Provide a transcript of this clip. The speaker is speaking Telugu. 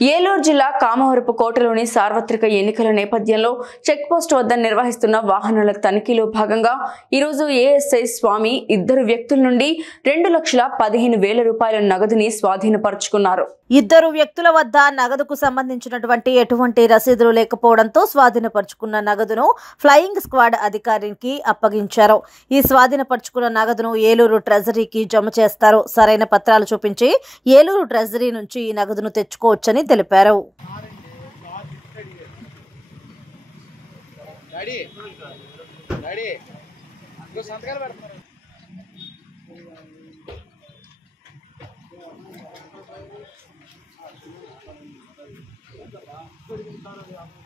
ఏలూరు జిల్లా కామవరపు కోటలోని సార్వత్రిక ఎన్నికల నేపథ్యంలో చెక్ పోస్ట్ వద్ద నిర్వహిస్తున్న వాహనాల తనిఖీలో భాగంగా ఈరోజు ఏఎస్ఐ స్వామి ఇద్దరు వ్యక్తుల నుండి 2,15,000 రూపాయల నగదుని స్వాధీనపరుచుకున్నారు. ఇద్దరు వ్యక్తుల వద్ద నగదుకు సంబంధించినటువంటి ఎటువంటి రసీదులు లేకపోవడంతో స్వాధీనపరుచుకున్న నగదును ఫ్లయింగ్ స్క్వాడ్ అధికారికి అప్పగించారు. ఈ స్వాధీనపరుచుకున్న నగదును ఏలూరు ట్రెజరీకి జమ చేస్తారు. సరైన పత్రాలు చూపించి ఏలూరు ట్రెజరీ నుంచి ఈ నగదును తెచ్చుకోవచ్చని తెలిపారు. Gracias.